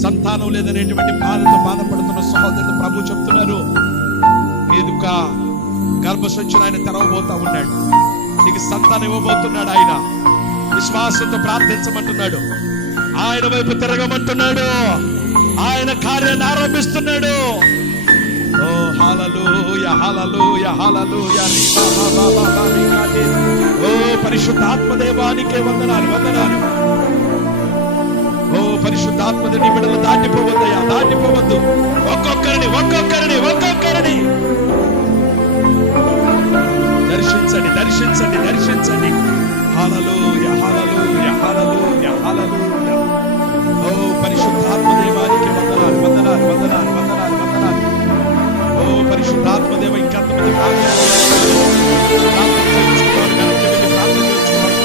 సంతానం లేదనేటువంటి బాధతో బాధపడుతున్న సహోదరుడు ప్రభు చెప్తున్నారు, ఎదుక గర్భసంచులు ఆయన తెరవబోతా ఉన్నాడు. నీకు సంతానం ఇవ్వబోతున్నాడు. ఆయన విశ్వాసంతో ప్రార్థించమంటున్నాడు. ఆయన వైపు తిరగమంటున్నాడు. ఆయన కార్యాన్ని ఆరంభిస్తున్నాడు. ఓ హల్లెలూయా, హల్లెలూయా, హల్లెలూయా. ఓ పరిశుద్ధాత్మదేవానికే వందనాలు, వందనాలు. ఓ పరిశుద్ధాత్మదేవుని బిడ్డలు దాటిపోవద్దయ్యా, దాటిపోవద్దు. ఒక్కొక్కరిని ఒక్కొక్కరిని ఒక్కొక్కరిని దర్శించండి, దర్శించండి, దర్శించండి. హల్లెలూయా, హల్లెలూయా, హల్లెలూయా, హల్లెలూయా. ఓ పరిశుద్ధాత్మదేవానికి వందనాలు, వందనాలు, వందనాలు, వందనాలు, వందనాలు. ఓ పరిశుద్ధాత్మదేవ, ఇంకెంతమంది ప్రార్థన చేయించుకోవాలి, వెనక్కి వెళ్ళి ప్రార్థన చేయించుకోవాలి.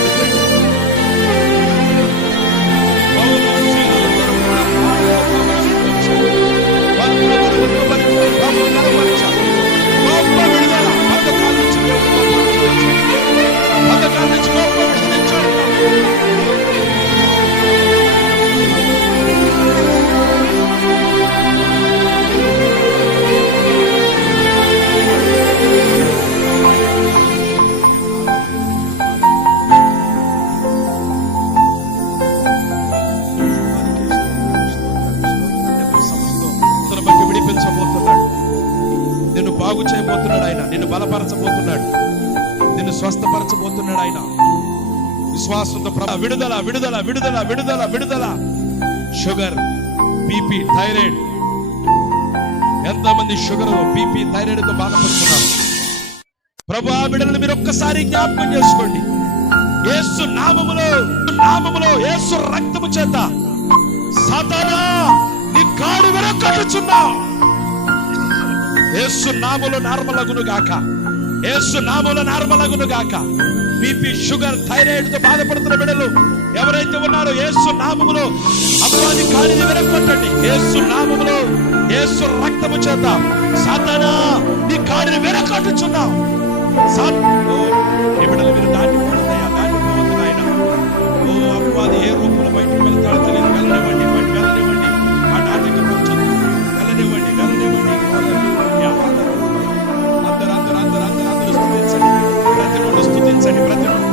నిన్ను బాగు చేయబోతున్నాడు ఆయన, నిన్ను బలపరచబోతున్నాడు, నిన్ను స్వస్థపరచబోతున్నాడు ఆయన. విశ్వాసంతో విడుదల, విడుదల, విడుదల, విడుదల, విడుదల. షుగర్, బీపీ, థైరాయిడ్, ఎంతమంది షుగర్, బీపీ, థైరాయిడ్ తో బాధపడుతున్నారు. ప్రభు ఆ బిడ్డలను మీరు ఒక్కసారి జ్ఞాపకం చేసుకోండి. యేసు నామములో, నామములో, యేసు రక్తము చేత సాతానా నీ కాడు వెనకట్టుచున్నావు. యేసు నామములో నార్మలగును గాక, యేసు నామములో నార్మలగును గాక. బీపీ, షుగర్, థైరాయిడ్ తో బాధపడుతున్న బిడ్డలు ఎవరైతే ఉన్నారో యేసు నామములో అపవాది కాడిని విరగొట్టండి. యేసు నామములో, యేసు రక్తము చేత సాతానా నీ కాడిని విరగొట్టుచున్నావు. ఈ బిడ్డలు మీరు దాటిపోవద్దయ్యా, దాటిపోవద్దు నాయన. ఓ అపవాది ఏ రూపంలో బయటకు వెళ్తాడో తెలియదు. వెళ్ళనివ్వండి, వెళ్ళనివ్వండి, ఆ నాటికి వెళ్ళనివ్వండి, వెళ్ళనివ్వండి. అందరూ స్తుతించండి, ప్రతి నోడు స్తుతించండి, ప్రతి నోడు.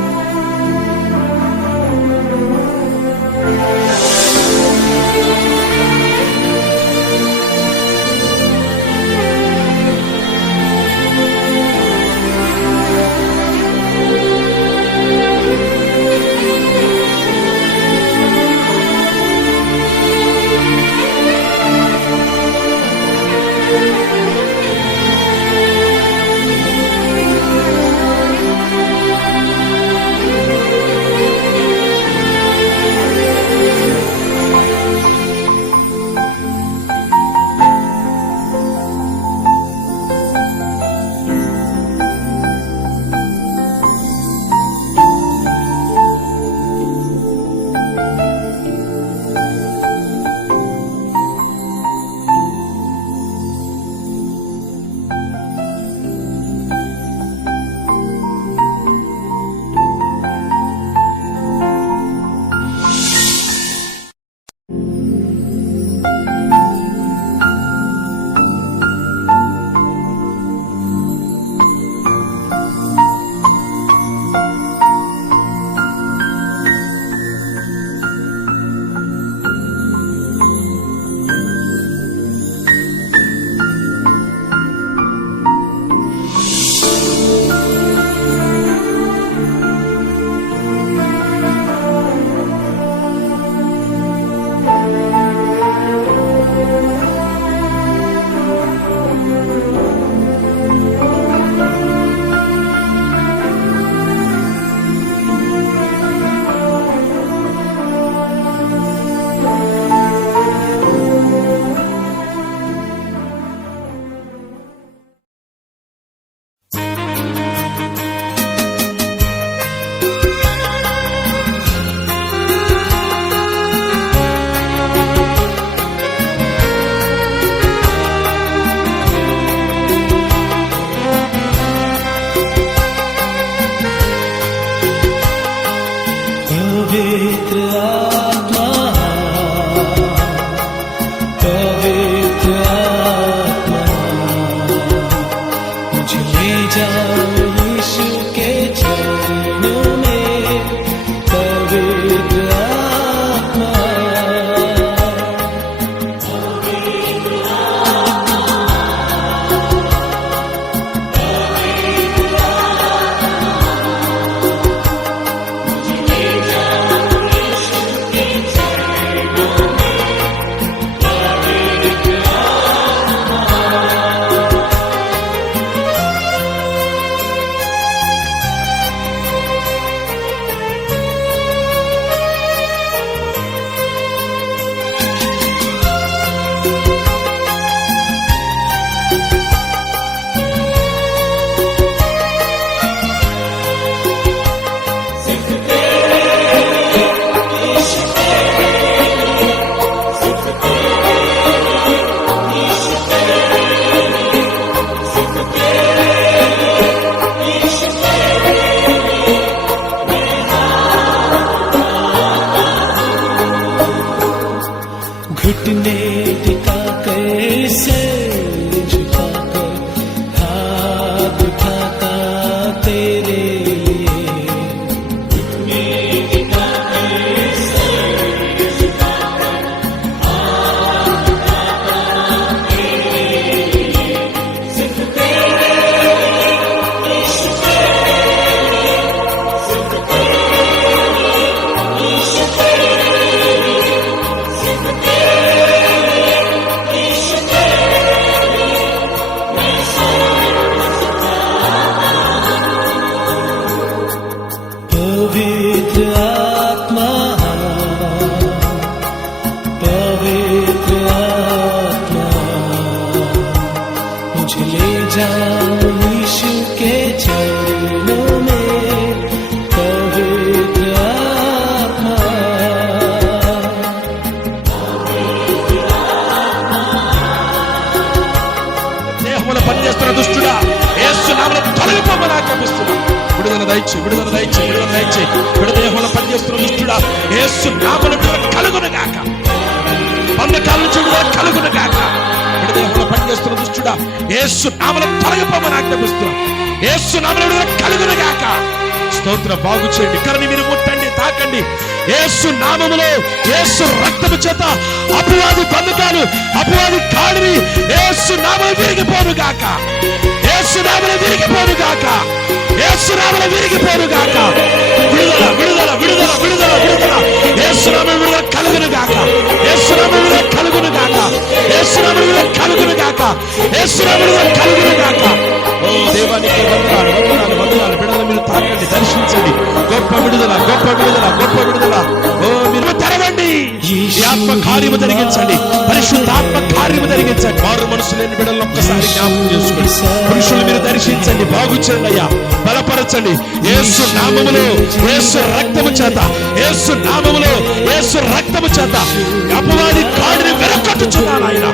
घुटने टिका कैसे झुकाकर हाथ उठाता तेरे लिए घुटने टिका कैसे झुकाकर हाथ उठाता तेरे लिए सिर्फ तेरे इश्क सिर्फ तेरे इश्क पवित्र आत्मा मुझे ले जाओ यीशु के चरणों में पवित्र आत्मा దేహములో పనిచేస్తున్న దుష్టుడా యేసు నామములో తొలగిపోమని ఆజ్ఞాపిస్తున్నా. విడుదల దయచే విడుదల దయచే విడుదల దయచే విడుదల పనిచేస్తున్న దుష్టుడా యేసు నామములో విడుదల కలుగును గాక. బంధకాల నుంచి విడుదల కలుగును గాక. విడుదల పనిచేస్తున్న దుష్టుడా యేసు నామములో తొలగిపోమని ఆజ్ఞాపిస్తున్నా. యేసు నామములో విడుదల కలుగును గాక. స్తోత్రం. బాగు చేయండి. కరణి మీరు ముట్టండి, తాకండి. యేసు నామములో యేసు రక్తము చేత అపవాది బంధకాలు అపవాది కాడిని యేసు నామములో విరిగిపోను గాక. యేసు నామములో విరిగిపోను గాక. యేసు నామములో విరిగిపోను గాక. విడుదల విడుదల విడుదల విడుదల విడుదల యేసు నామములో విడుదల కలుగును గాక. యేసు నామములో విడుదల కలుగును గాక. యేసు నామములో విడుదల కలుగును గాక. యేసు నామములో విడుదల కలుగును గాక. ఓ దేవానికి వందనాలు వందనాలు వందనాలు. విడుదల మీరు తాకండి, దర్శించండి. గొప్ప విడుదల గొప్ప విడుదల గొప్ప విడుదల. ఓ మీరు తెరవండి. ఈ ఆత్మ కార్యము జరిగించండి. పరిశుద్ధాత్మ కార్యము జరిగించండి. మారు మనసు లేని బిడ్డలను ఒక్కసారి జ్ఞాపకం చేసుకోండి. పురుషులు మీరు దర్శించండి, బాగు చేయండి అయ్యా, బలపరచండి. యేసు నామములో యేసు రక్తము చేత యేసు నామములో యేసు రక్తము చేత అపవాది కాడిని విరగొట్టుచున్నాను ఆయన.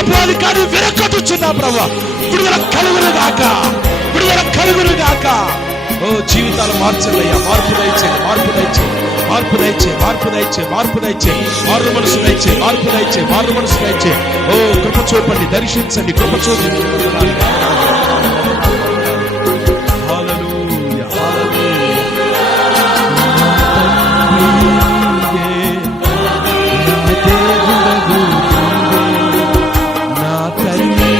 అపవాది కాడిని విరగొట్టుచున్నా ప్రభువా. విడుదల కలుగును గాక. విడుదల కలుగును గాక. ఓ జీవితాలు మార్చండి అయ్యా. మార్పు దయచేయండి, మార్పు దయచేయండి, మార్పు దయచేయండి, మార్పు దయచేయండి, మార్పు దయచేయండి, మారు మనసు దయచేయండి, మార్పు దయచేయండి, మారు మనసు దయచేయండి. ఓ కృప చూపండి, దర్శించండి, కృప చూపండి. హల్లెలూయా హల్లెలూయా. నా తల్లి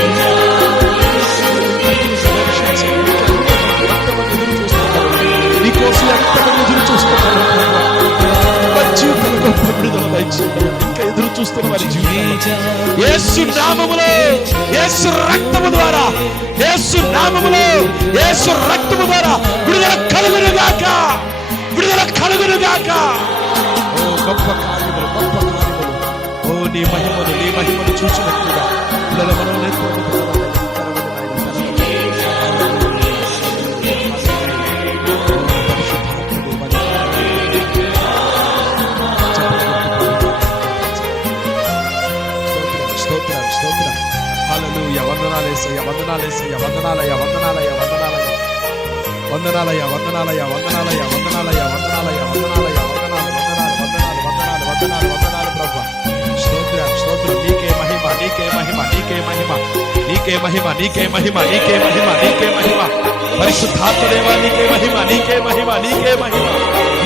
నీకోసం ఎంతమంది ఎదురు చూస్తున్నారు. జీవితంలో గొప్ప విడుదల దయచేయండి. ఇంకా ఎదురు చూస్తున్న వారి జీవితం యేసు నామములో యేసు రక్తము ద్వారా యేసు నామములో యేసు రక్తము ద్వారా విడుదల కలుగును గాక. విడుదల కలుగును గాక. ఓ గొప్ప కార్యములు గొప్ప కార్యములు. ఓ నీ మహిమను చూసినట్లుగా విడుదల మనం హల్లెలూయా. వందనాలేసయ్యా, వందనాలేసయ్యా, వందనాలయ్యా, వందనాలయ్యా, వందనాలయ్యా, వందనాలయ్యా, వందనాలయ్యా, వందనాలయ్యా, వందనాలయ్యా, వందనాలయ్యా, వందనాలయ్యా, వందనాలు వందనాలు వందనాలు వందనాలు వందనాలు వందనాలు ప్రభు. స్తోత్రం స్తోత్రం. నీకే మహిమ, నీకే మహిమ, నీకే మహిమ, నీకే మహిమ, నీకే మహిమ, నీకే మహిమ, నీకే మహిమ. పరిశుద్ధాత్మ దేవా నీకే మహిమ, నీకే మహిమ, నీకే మహిమ,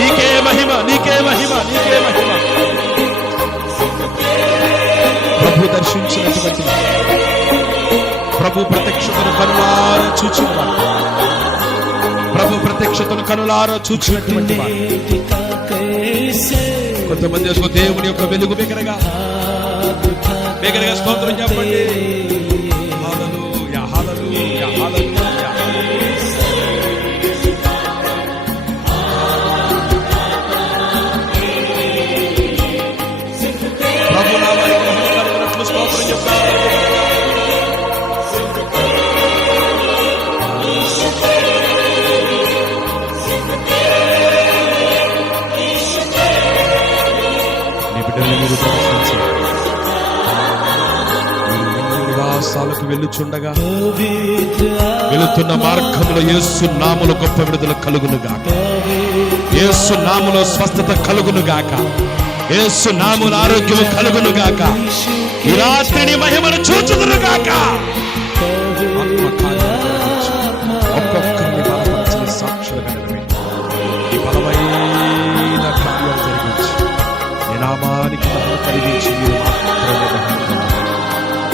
నీకే మహిమ, నీకే మహిమ, నీకే మహిమ. ప్రభు దర్శించినటువంటి ప్రభు ప్రత్యక్షతను కనులారా చూచినవాడు, ప్రభు ప్రత్యక్షతను కనులారా చూచినటువంటి వాడు. కొంతమంది దేవుని యొక్క వెలుగు బిగరగా స్తోత్రం చెప్పండి. హల్లెలూయా హల్లెలూయా హల్లెలూయా. ప్రభు నామానికి మహిమ కలుగునట్లు స్తోత్రం చెప్తారు. నివాసాలకు వెళ్ళుచుండగా వెళుతున్న మార్గములో యేసు నామములో గొప్ప విడుదల కలుగును గాక. యేసు నామములో స్వస్థత కలుగును గాక. యేసు నామమున ఆరోగ్యము కలుగును గాక. ఈ రాత్రిని మహిమను చూచుదురు గాక. ఒక్కొక్కరిని బలపరిచిన సాక్షులుగా నిలబెట్టి ఈ బలమైన కార్యాలు జరిగించి నీ నామానికి మహిమ కలిగించి మీరు మాత్రమే మహిమపొందాలి.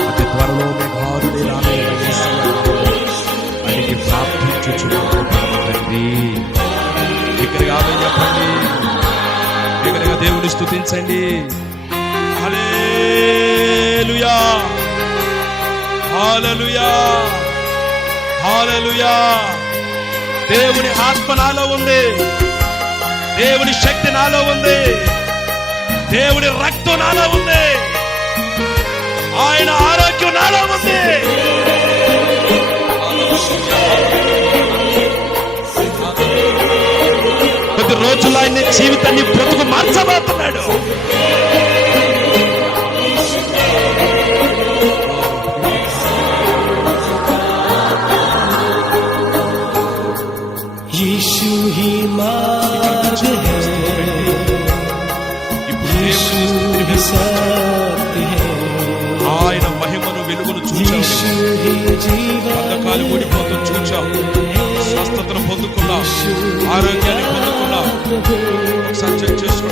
అతి త్వరలో మేఘారుడే రానయ్య యేసయ్య ఆయనకి ప్రార్థించుచున్నాము తండ్రి. బిగ్గరగా ఆమేన్ చెప్పండి. బిగ్గరగా దేవుని స్తుతించండి. హల్లెలూయా, హల్లెలూయా, హల్లెలూయా. దేవుని ఆత్మ నాలో ఉంది, దేవుని శక్తి నాలో ఉంది, దేవుని రక్తం నాలో ఉంది, ఆయన ఆరోగ్యం నాలో ఉంది. కొద్ది రోజుల్లో ఆయన జీవితాన్ని బ్రతుకు మార్చబోతున్నాడు. यीशु ही मार्ग है, यीशु ही सत्य है, ఆయన మహిమను వెలుగును చూచావు. यीशु ही जीवन అంధకాలు ఊడిపోతూ చూచావు. స్వస్థతను పొందుకున్నావు, ఆరోగ్యాన్ని పొందుకున్నావు. ఒకసారి చెక్ చేసుకో.